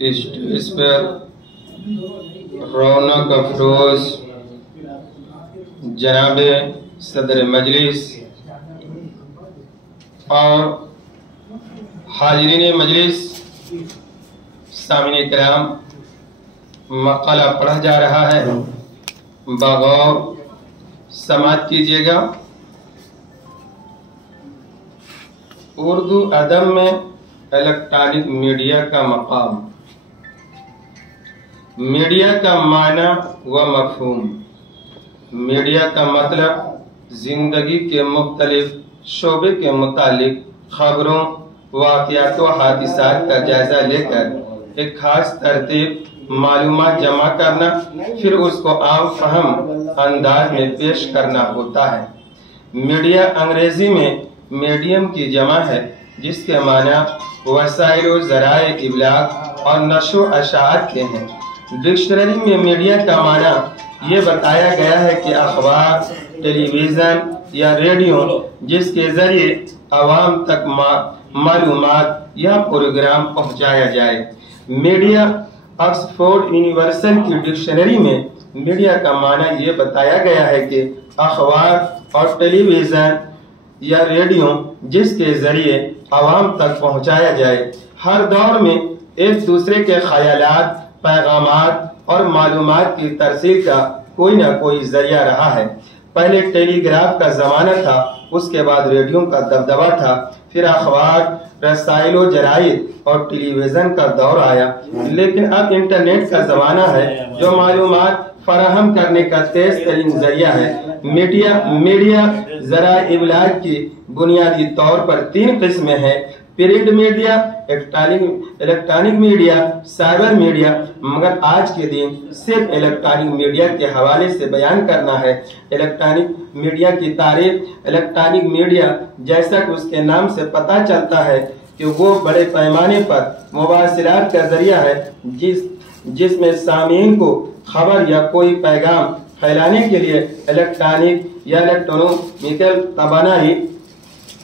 اس پر رونق افروز جناب صدر مجلس اور حاضرین مجلس سامعین کرام، مقالہ پڑھا جا رہا ہے، بغور سماعت کیجیے گا۔ اردو ادب میں الیکٹرانک میڈیا کا مقام، میڈیا کا معنی و مفہوم۔ میڈیا کا مطلب زندگی کے مختلف شعبے کے متعلق خبروں، واقعات و حادثات کا جائزہ لے کر ایک خاص ترتیب معلومات جمع کرنا، پھر اس کو عام فہم انداز میں پیش کرنا ہوتا ہے۔ میڈیا انگریزی میں میڈیم کی جمع ہے، جس کے معنی وسائل و ذرائع ابلاغ اور نشر و اشاعت کے ہیں۔ ڈکشنری میں میڈیا کا معنی یہ بتایا گیا ہے کہ اخبار، ٹیلی ویژن یا ریڈیو جس کے ذریعے عوام تک معلومات یا پروگرام پہنچایا جائے۔ میڈیا آکسفورڈ یونیورسل کی ڈکشنری میں میڈیا کا معنی یہ بتایا گیا ہے کہ اخبار اور ٹیلی ویژن یا ریڈیو جس کے ذریعے عوام تک پہنچایا جائے۔ ہر دور میں ایک دوسرے کے خیالات، پیغامات اور معلومات کی ترسیل کا کوئی نہ کوئی ذریعہ رہا ہے۔ پہلے ٹیلی گراف کا زمانہ تھا، اس کے بعد ریڈیو کا دبدبہ تھا، پھر اخبار، رسائل و جرائد اور ٹیلی ویژن کا دور آیا، لیکن اب انٹرنیٹ کا زمانہ ہے جو معلومات فراہم کرنے کا تیز ترین ذریعہ ہے۔ میڈیا ذرائع ابلاغ کی بنیادی طور پر 3 قسمیں ہیں: print media, electronic media, cyber media. مگر آج کے دن صرف الیکٹرانک میڈیا کے حوالے سے بیان کرنا ہے۔ الیکٹرانک میڈیا کی تعریف: الیکٹرانک میڈیا جیسا کہ اس کے نام سے پتہ چلتا ہے کہ وہ بڑے پیمانے پر مواصلات کا ذریعہ ہے جس میں سامعین کو خبر یا کوئی پیغام پھیلانے کے لیے الیکٹرانک یا الیکٹرونیکل توانائی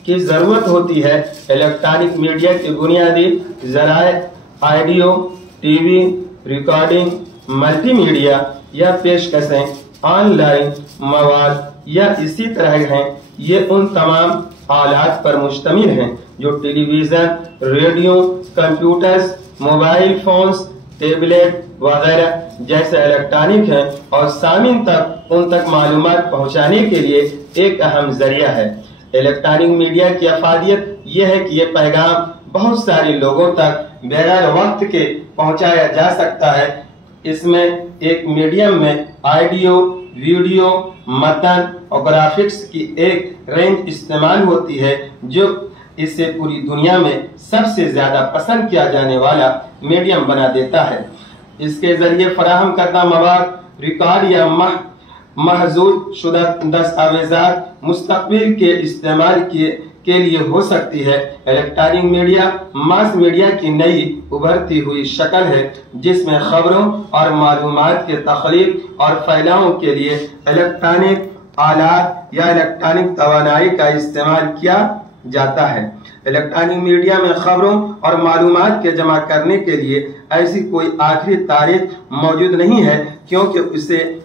کی ضرورت ہوتی ہے۔ الیکٹرانک میڈیا کے بنیادی ذرائع audio, T V, recording, multi media یا پیشکشیں، آن لائن مواد یا اسی طرح ہیں۔ یہ ان تمام آلات پر مشتمل ہیں جو television, radio, computers, mobile phones, tablet وغیرہ جیسے الیکٹرانک ہیں اور سامعین تک ان تک معلومات پہنچانے کے لیے ایک اہم ذریعہ ہے۔ الیکٹرانک میڈیا کی افادیت یہ ہے کہ یہ پیغام بہت سارے لوگوں تک بغیر وقت کے پہنچایا جا سکتا ہے۔ اس میں ایک میڈیم میں آڈیو، ویڈیو، متن اور گرافکس کی ایک رینج استعمال ہوتی ہے جو اسے پوری دنیا میں سب سے زیادہ پسند کیا جانے والا میڈیم بنا دیتا ہے۔ اس کے ذریعے فراہم کردہ مواد، ریکارڈ یا محفوظ شدہ دستاویزات مستقبل کے استعمال کے لیے ہو سکتی ہے۔ الیکٹرانک میڈیا ماس میڈیا کی نئی ابھرتی ہوئی شکل ہے جس میں خبروں اور معلومات کے تخلیق اور پھیلاؤ کے لیے الیکٹرانک آلات یا الیکٹرانک توانائی کا استعمال کیا جاتا ہے۔ الیکٹرانک میڈیا میں خبروں اور معلومات کے جمع کرنے کے لیے ایسی کوئی آخری تاریخ موجود نہیں ہے، کیونکہ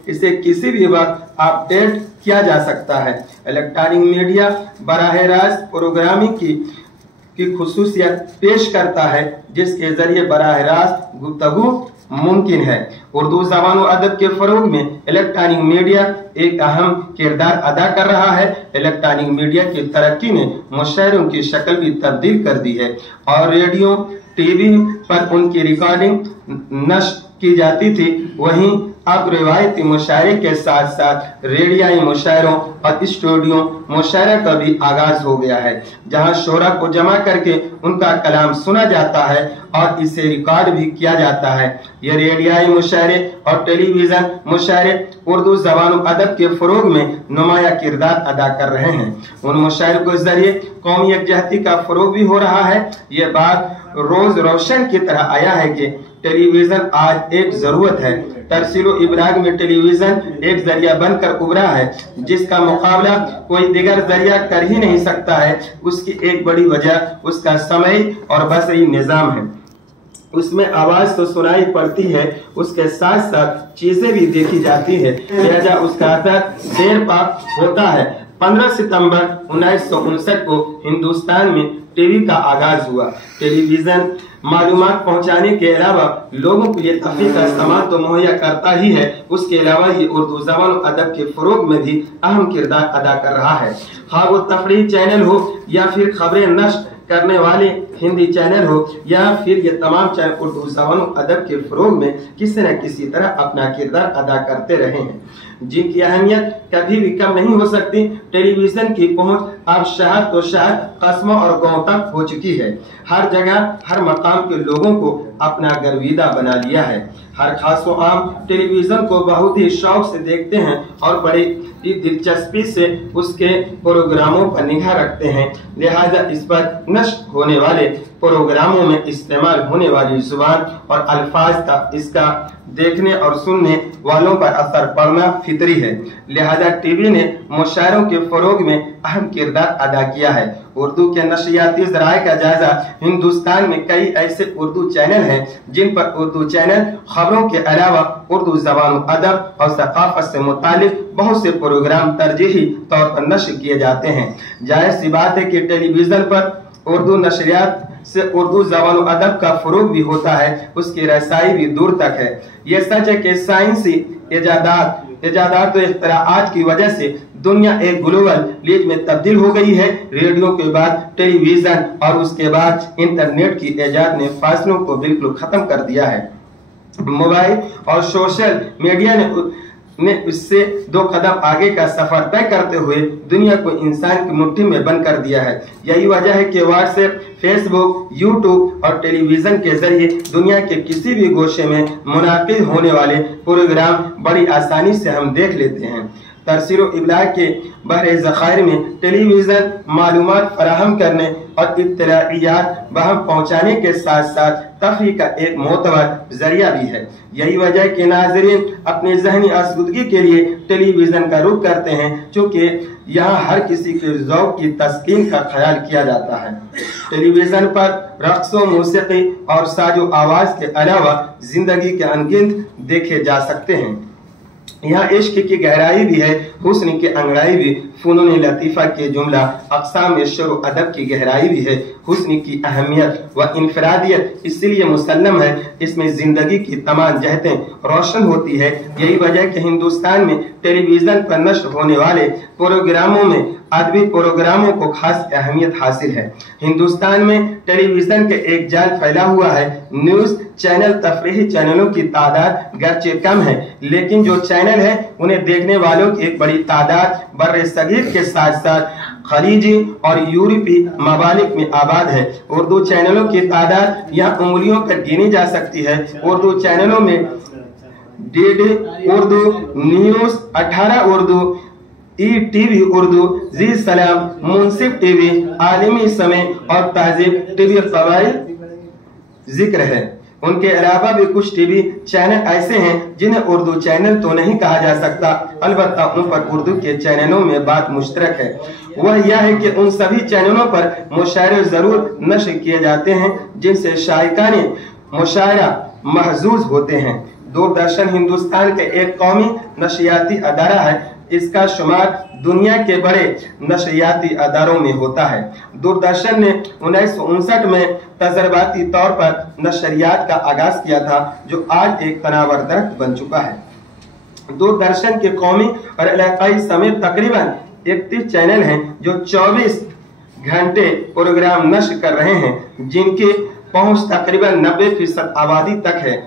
اسے کسی بھی وقت اپ ڈیٹ کیا جا سکتا ہے۔ الیکٹرانک میڈیا براہ راست پروگرامنگ کی خصوصیت پیش کرتا ہے جس کے ذریعے براہ راست گفتگو ممکن ہے۔ اردو زبان و ادب کے فروغ میں الیکٹرانک میڈیا ایک اہم کردار ادا کر رہا ہے۔ الیکٹرانک میڈیا کی ترقی نے مشاعروں کی شکل بھی تبدیل کر دی ہے اور ریڈیو، ٹی وی پر ان کی ریکارڈنگ نشر کی جاتی تھی، وہیں اب روایتی مشاعرے کے ساتھ ساتھ ریڈیائی مشاعروں اور اسٹوڈیو مشاعرہ کا بھی آغاز ہو گیا ہے، جہاں شعراء کو جمع کر کے ان کا کلام سنا جاتا ہے اور اسے ریکارڈ بھی کیا جاتا ہے۔ یہ ریڈیائی مشاعرے اور ٹیلی ویژن مشاعرے اردو زبان و ادب کے فروغ میں نمایاں کردار ادا کر رہے ہیں۔ ان مشاعروں کے ذریعے قومی یکجہتی کا فروغ بھی ہو رہا ہے۔ یہ بات روز روشن کی طرح آیا ہے کہ ٹیلی ویژن آج ایک ضرورت ہے۔ ترسیل و ابلاغ میں ٹیلی ویژن ایک ذریعہ بن کر ابھرا ہے جس کا مقابلہ کوئی دیگر ذریعہ کر ہی نہیں سکتا ہے۔ اس کی ایک بڑی وجہ اس کا سمعی اور بصری نظام ہے۔ उसमें आवाज तो सुनाई पड़ती है, उसके साथ साथ चीजें भी देखी जाती है, लिहाजा उसका असर देर पा होता है। 15 सितंबर 1959 को हिंदुस्तान में टीवी का आगाज हुआ। टेलीविजन मालूमात पहुंचाने के अलावा लोगों को ये तफरीह का सामान तो मुहैया करता ही है, उसके अलावा ये उर्दू ज़बान और अदब के फरोग में भी अहम किरदार अदा कर रहा है। हाँ वो तफरीह चैनल हो या फिर खबरें नश्र करने वाले हिंदी चैनल हो या फिर ये तमाम चैनल उर्दू ज़बान और अदब के फरोग में किसी न किसी तरह अपना किरदार अदा करते रहे हैं, जिनकी अहमियत कभी भी कम नहीं हो सकती। टेलीविजन की पहुंच अब शहर तो शहर, कस्बों और गांव तक हो चुकी है। हर जगह हर मकाम के लोगों को अपना गर्विदा बना लिया है। हर खास व आम टेलीविजन को बहुत ही शौक से देखते हैं और बड़ी दिलचस्पी से उसके प्रोग्रामों पर निगाह रखते हैं। लिहाजा इस पर नश्र होने वाले प्रोग्रामों में इस्तेमाल होने वाली जुबान और अल्फाज का इसका देखने और सुनने वालों पर असर पड़ना फितरी है। लिहाजा टीवी ने मुशायरों के फरोग में अहम किरदार अदा किया है। उर्दू के नशरियाती ज़राए का जायजा। हिंदुस्तान में कई ऐसे उर्दू चैनल हैं जिन पर उर्दू चैनल खबरों के अलावा उर्दू ज़बान अदब और सकाफत से मुतालिक बहुत से प्रोग्राम तरजीही तौर पर नश्र किए जाते हैं। जाहिर सी बात है कि टेलीविजन पर उर्दू नशरियात से उर्दू ज़बान और अदब का फरोग भी होता है, उसकी रसाई भी दूर तक है। ये सच है कि साइंसी इजादात और इख्तिराआत की वजह से दुनिया एक ग्लोबल विलेज में तब्दील हो गई है। रेडियो के बाद टेलीविजन और उसके बाद इंटरनेट की इजाद ने फासलों को बिल्कुल खत्म कर दिया है। मोबाइल और सोशल मीडिया ने उससे 2 कदम आगे का सफर तय करते हुए दुनिया को इंसान की मुट्ठी में बंद कर दिया है। यही वजह है कि व्हाट्सएप, फेसबुक, यूट्यूब और टेलीविजन के जरिए दुनिया के किसी भी गोशे में मुनाकिद होने वाले प्रोग्राम बड़ी आसानी से हम देख लेते हैं। तरसीरो इब्लाग के बहरे ज़खायर में टेलीविजन मालूमात फराहम करने और इत्तलाइयात बहम पहुँचाने के साथ साथ तफरीह का एक मोतबर जरिया भी है। यही वजह है कि नाज़रीन अपनी ज़हनी आसूदगी के लिए टेलीविजन का रुख करते हैं, चूँकि यहाँ हर किसी के ज़ौक़ की तस्कीन का ख्याल किया जाता है। टेलीविजन पर रक़्स व मौसीक़ी और साजो आवाज़ के अलावा जिंदगी के अनगिनत देखे जा सकते हैं। यहाँ इश्क की गहराई भी है, हुस्न की अंगड़ाई भी, फ़नून लतीफ़ा के जुमला अक़साम शेर व अदब की गहराई भी है। हुस्न की अहमियत व इनफरादियत इसलिए मुसल्लम है, इसमें ज़िंदगी की तमाम जहतें रोशन होती है। यही वजह कि हिंदुस्तान में टेलीविज़न पर नश्र होने वाले प्रोग्रामों में अदबी प्रोग्रामों को खास अहमियत हासिल है। हिंदुस्तान में टेलीविज़न के एक जाल फैला हुआ है। न्यूज़ चैनल, तफरीही चैनलों की तादाद गर्चे कम है, लेकिन जो चैनल है उन्हें देखने वालों की एक बड़ी तादाद बर्रे सगीर के साथ साथ खलीजी और यूरोपी ममालिक में आबाद है। उर्दू चैनलों की तादाद यहाँ उंगलियों पर गिनी जा सकती है। उर्दू चैनलों में DD Urdu, news 18 Urdu, TV Urdu, Zee Salaam, Munsif TV, आलमी समय और तहजीब टीवी क़वाइद जिक्र है। उनके अलावा भी कुछ टीवी चैनल ऐसे हैं जिन्हें उर्दू चैनल तो नहीं कहा जा सकता, अलबत्ता उन पर उर्दू के चैनलों में बात मुश्तरक है। वह यह है कि उन सभी चैनलों पर मुशायरे जरूर नश्र किए जाते हैं जिनसे शायकाने मुशायरा महजूज होते हैं। दूरदर्शन हिंदुस्तान के एक कौमी नशरियाती अदारा है। इसका शुमार दुनिया के बड़े नशरियाती अदारों में होता है। दूरदर्शन ने 1959 में तजर्बाती तौर पर नशरियात का आगाज किया था, जो आज एक तनावर दरख्त बन चुका है। दूरदर्शन के कौमी और इलाकाई समेत तकरीबन 31 चैनल हैं जो 24 घंटे प्रोग्राम नश्र कर रहे हैं, जिनकी पहुंच तकरीबन 90% आबादी तक है।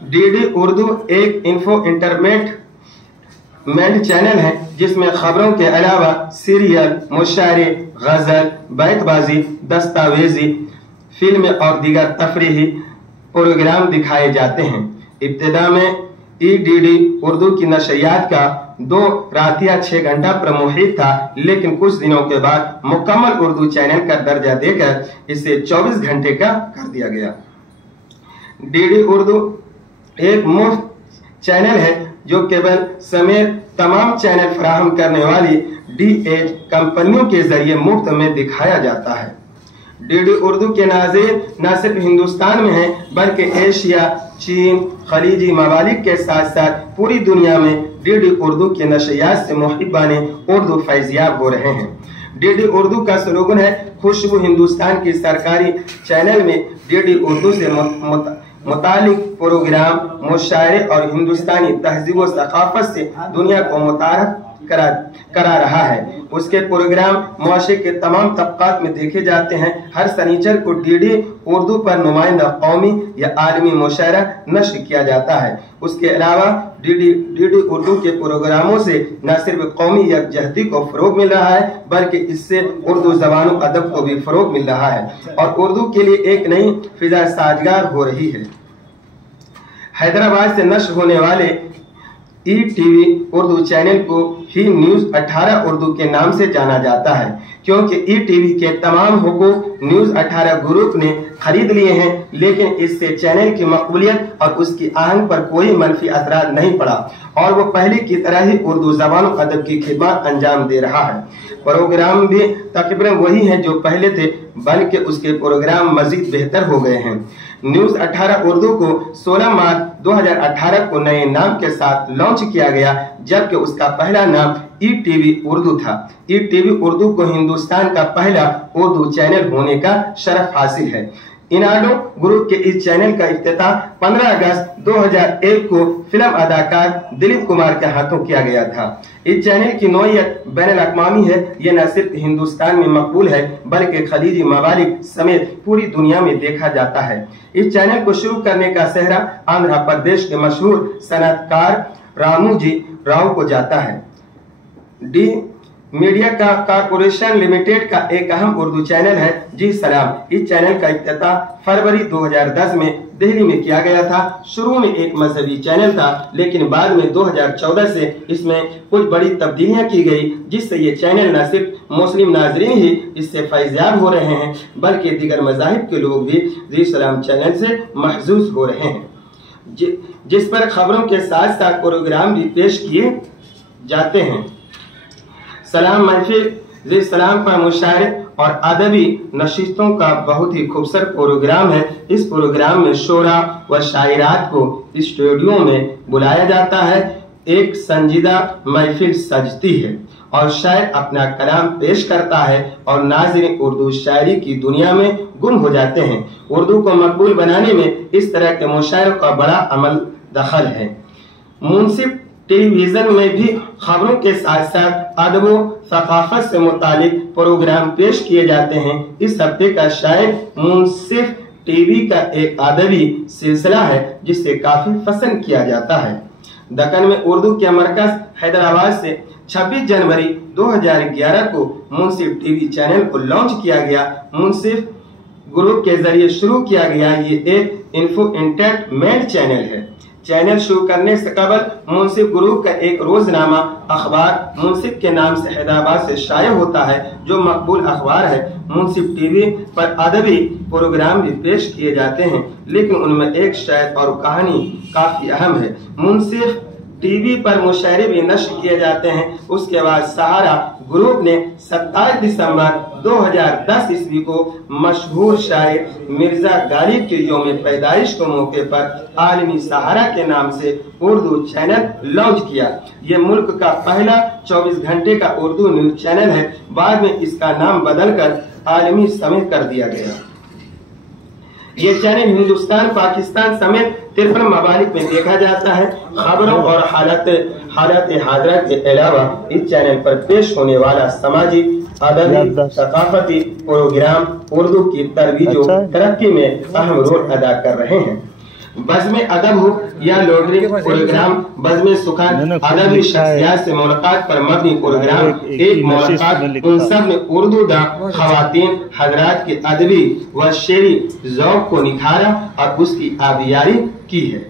डीडी उर्दू एक इंफो इंटरमेट चैनल है जिसमें खबरों के अलावा सीरियल, मुशायरे, गजल, बैतबाजी, दस्तावेजी, फिल्म और दीगर तफरीही प्रोग्राम दिखाए जाते हैं। इब्तिदा में डीडी उर्दू की नशरियात का 2 रातिया 6 घंटा प्रमोहित था, लेकिन कुछ दिनों के बाद मुकम्मल उर्दू चैनल का दर्जा देकर इसे 24 घंटे का कर दिया गया। डीडी उर्दू एक मुफ्त चैनल है जो केबल समेत तमाम चैनल फराहम करने वाली डीएच कंपनियों के जरिए मुफ्त में दिखाया जाता है। DD उर्दू के नाज़रीन न सिर्फ हिंदुस्तान में हैं बल्कि एशिया, चीन, खलीजी ममालिक के साथ साथ पूरी दुनिया में DD उर्दू के नशरियात से मुहिब्बाने उर्दू फैज़याब हो रहे हैं। DD उर्दू का स्लोगन है खुशबू। हिंदुस्तान की सरकारी चैनल में DD उर्दू से मुतालिक प्रोग्राम, मुशायरे और हिंदुस्तानी तहजीब व सकाफत से दुनिया को मुतारफ करा रहा है। उसके प्रोग्राम मुआशरे के तमाम तबकात में देखे जाते हैं। हर शनिचर को DD उर्दू पर नुमाइंदा कौमी या आलमी मुशायरा नश्र किया जाता है। उसके अलावा DD उर्दू के प्रोग्रामों से न सिर्फ कौमी यकजहती को फरोग मिल रहा है बल्कि इससे उर्दू ज़बान व अदब को भी फरोग मिल रहा है और उर्दू के लिए एक नई फिजा साजगार हो रही है। हैदराबाद से नश्र होने वाले ETV उर्दू चैनल को ही न्यूज़ 18 उर्दू के नाम से जाना जाता है क्योंकि ETV के तमाम हुकूक न्यूज़ 18 ग्रुप ने खरीद लिए हैं, लेकिन इससे चैनल की मकबूलियत और उसकी आहंग पर कोई मनफी असरात नहीं पड़ा और वो पहले की तरह ही उर्दू ज़बान और अदब की खिदमत अंजाम दे रहा है। प्रोग्राम भी तकरीबन वही हैं जो पहले थे, बल्कि उसके प्रोग्राम मजीद बेहतर हो गए हैं। न्यूज़ 18 उर्दू को 16 मार्च 2018 को नए नाम के साथ लॉन्च किया गया, जबकि उसका पहला नाम ETV उर्दू था। ETV उर्दू को हिंदुस्तान का पहला उर्दू चैनल होने का शरफ हासिल है। इनाडो ग्रुप के इस चैनल का इफ्तिताह 15 अगस्त 2001 को फिल्म अदाकार दिलीप कुमार के हाथों किया गया था। इस चैनल की नौइयत बैनुल-अक़वामी है। ये न सिर्फ हिंदुस्तान में मकबूल है बल्कि खलीजी ममालिक समेत पूरी दुनिया में देखा जाता है। इस चैनल को शुरू करने का सेहरा आंध्र प्रदेश के मशहूर सनअतकार रामूजी राव को जाता है। डी मीडिया का कॉर्पोरेशन लिमिटेड का एक अहम उर्दू चैनल है जी सलाम। इस चैनल का इफ्तिताह फरवरी 2010 में दिल्ली में किया गया था। शुरू में एक मजहबी चैनल था, लेकिन बाद में 2014 से इसमें कुछ बड़ी तब्दीलियां की गई, जिससे ये चैनल न सिर्फ मुस्लिम नाजरीन ही इससे फैज़याब हो रहे हैं बल्कि दीगर मज़ाहिब के लोग भी जी सलाम चैनल से महजूज हो रहे हैं, जिस पर खबरों के साथ साथ प्रोग्राम भी पेश किए जाते हैं। सलाम महफिल जी सलाम पर मुशायरे और अदबी नशिस्तों का बहुत ही खूबसूरत प्रोग्राम है। इस प्रोग्राम में शोरा व शायरात को स्टूडियो में बुलाया जाता है। एक संजीदा महफिल सजती है और शायर अपना कलाम पेश करता है और नाज़रीन उर्दू शायरी की दुनिया में गुम हो जाते हैं। उर्दू को मकबूल बनाने में इस तरह के मुशायरों का बड़ा अमल दखल है। मुंसिफ टेलीविजन में भी खबरों के साथ साथ अदब व सकाफत से मुतालिक प्रोग्राम पेश किए जाते हैं। इस हफ्ते का शायर मुंसिफ टीवी का एक अदबी सिलसिला है जिसे काफी पसंद किया जाता है। दक्कन में उर्दू के मरकज हैदराबाद से 26 जनवरी 2011 को मुंसिफ टीवी चैनल को लॉन्च किया गया। मुंसिफ ग्रुप के जरिए शुरू किया गया ये एक इंफोटेनमेंट चैनल है। चैनल शुरू करने से कबल मुंसिफ ग्रुप का एक रोजनामा अखबार मुंसिफ के नाम से हैदराबाद से शाये होता है, जो मकबूल अखबार है। मुंसिफ टीवी पर अदबी प्रोग्राम भी पेश किए जाते हैं, लेकिन उनमें एक शायर और कहानी काफी अहम है। मुंसिफ टीवी पर मुशायरे भी नश्र किए जाते हैं। उसके बाद सहारा ग्रुप ने 27 दिसंबर 2010 ईस्वी को मशहूर शायर मिर्जा गालिब के यौम पैदाइश के मौके पर आलमी सहारा के नाम से उर्दू चैनल लॉन्च किया। ये मुल्क का पहला 24 घंटे का उर्दू न्यूज चैनल है। बाद में इसका नाम बदलकर आलमी समेत कर दिया गया। ये चैनल हिंदुस्तान, पाकिस्तान समेत 53 ममालिक में देखा जाता है। खबरों और हालत हाजरा के अलावा इस चैनल पर पेश होने वाला समाजी, अदबी, सकाफती प्रोग्राम उर्दू की तरवीज और तरक्की में अहम रोल अदा कर रहे हैं। बज़्म अदब हो या लॉटरी प्रोग्राम, बज़्म सुखान अदबी शख्सियत से मुलाकात पर मबनी प्रोग्राम, एक मुलाकात उन सब में उर्दू दा खवातीन हजरात के अदबी व शेरी ज़ौक़ को निखारा और उसकी आबियारी की है।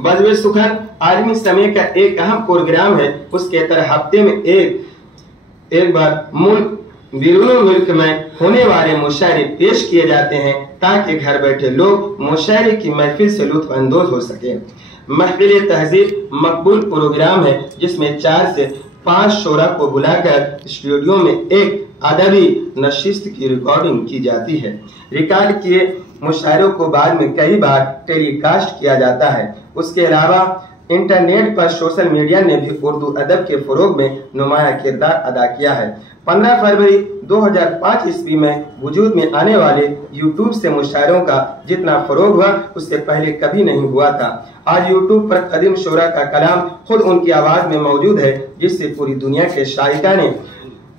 बज़्म सुखान आलमी समय का एक अहम प्रोग्राम है। उसके तरह हफ्ते में एक बार बिरूनो मुल्क में होने वाले मुशायरे पेश किए जाते हैं ताकि घर बैठे लोग मुशायरे की महफिल से लुत्फ अंदोज हो सके। महफिल तहजीब मकबूल प्रोग्राम है जिसमें 4 से 5 शोरा को बुलाकर स्टूडियो में एक अदबी नशिस्त की रिकॉर्डिंग की जाती है। रिकॉर्ड किए मुशायरों को बाद में कई बार टेलीकास्ट किया जाता है। उसके अलावा इंटरनेट पर सोशल मीडिया ने भी उर्दू अदब के फरोग में नुमाया किरदार अदा किया है। 15 फरवरी 2005 ईस्वी में वजूद में आने वाले यूट्यूब से मुशायरों का जितना फरोग हुआ उससे पहले कभी नहीं हुआ था। आज यूट्यूब पर कदीम शोरा का कलाम खुद उनकी आवाज में मौजूद है, जिससे पूरी दुनिया के शायकाने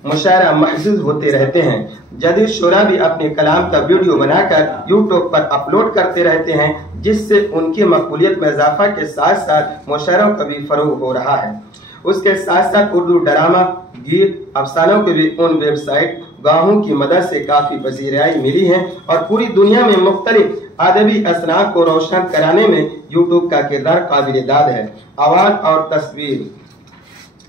मुशायरा महसूस होते रहते हैं। जदीद शोरा भी अपने कलाम का वीडियो बनाकर यूट्यूब पर अपलोड करते रहते हैं, जिससे उनकी मकबूलियत में इजाफा के साथ साथ मुशायरों का भी फरोग हो रहा है। उसके साथ साथ उर्दू ड्रामा, गीत, अफसानों के भी उन वेबसाइट गाहों की मदद से काफी पजीराई मिली है और पूरी दुनिया में मुख्तलिफ अदबी असनाद को रोशन कराने में यूट्यूब का किरदार काबिल दाद है। आवाज और तस्वीर,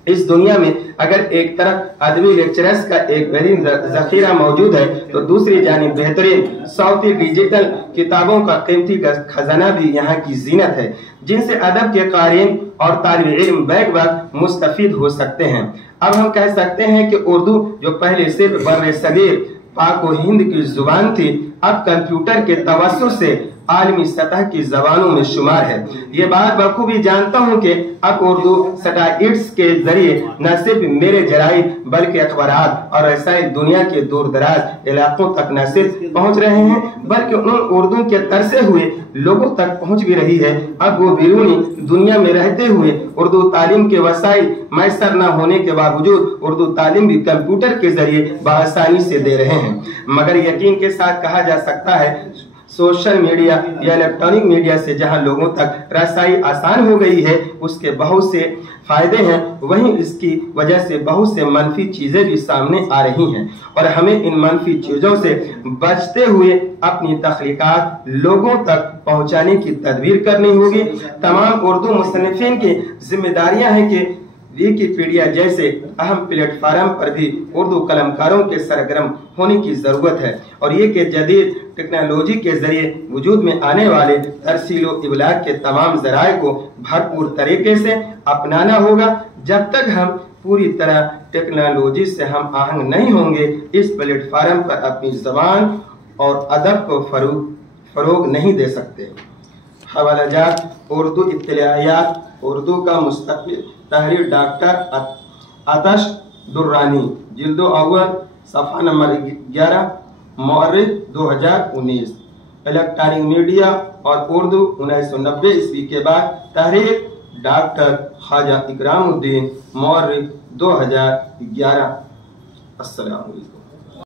इस दुनिया में अगर एक तरफ अदबी लेक्चरर्स का एक बेहतरीन जखीरा मौजूद है तो दूसरी जानिब बेहतरीन सौती डिजिटल किताबों का कीमती खजाना भी यहाँ की जीनत है, जिनसे अदब के कारीन और तालिब इल्म बैक वक्त मुस्तफीद हो सकते हैं। अब हम कह सकते हैं कि उर्दू जो पहले सिर्फ बर्रे सगीर पाक व हिंद की जुबान थी, अब कंप्यूटर के तवस्सुत से आलमी सतह की जबानों में शुमार है। ये बात बखूबी जानता हूँ कि अब उर्दू सैटेलाइट्स के जरिए न सिर्फ मेरे जराइद बल्कि अखबारात और रसायल दुनिया के दूर दराज इलाकों तक न सिर्फ पहुँच रहे हैं बल्कि उन उर्दू के तरसे हुए लोगों तक पहुँच भी रही है। अब वो बैरूनी दुनिया में रहते हुए उर्दू तालीम के वसाइल मैसर न होने के बावजूद उर्दू तालीम भी कंप्यूटर के जरिए बआसानी से दे रहे हैं। मगर यकीन के साथ कहा जा सकता है सोशल मीडिया या इलेक्ट्रॉनिक मीडिया से जहां लोगों तक रसाई आसान हो गई है उसके बहुत से फायदे हैं, वहीं इसकी वजह से बहुत से मनफी चीजें भी सामने आ रही हैं और हमें इन मनफी चीजों से बचते हुए अपनी तख्लीकात लोगों तक पहुंचाने की तदबीर करनी होगी। तमाम उर्दू मुसन्निफीन की जिम्मेदारियां हैं कि विकिपीडिया जैसे अहम प्लेटफार्म पर भी उर्दू कलमकारों के सरगर्म होने की जरूरत है और ये कि जदीद टेक्नोलॉजी के जरिए वजूद में आने वाले तरसील व इबलाग के तमाम जराए को भरपूर तरीके से अपनाना होगा। जब तक हम पूरी तरह टेक्नोलॉजी से हम आहंग नहीं होंगे, इस प्लेटफार्म पर अपनी जबान और अदब को फरोग नहीं दे सकते। हवाला जात उर्दू इत्तलायात, उर्दू का मुस्तक़बिल, तहरीर डॉक्टर आतश दुर्रानी, जिल्दो अव्वल, सफ़ा नंबर 11, मौर्रिख 2019। इलेक्ट्रॉनिक मीडिया और उर्दू 1990 ईस्वी के बाद, तहरीर डॉक्टर ख्वाजा इकरामुद्दीन, मौर्रिख 2011। अस्सलाम वालेकुम।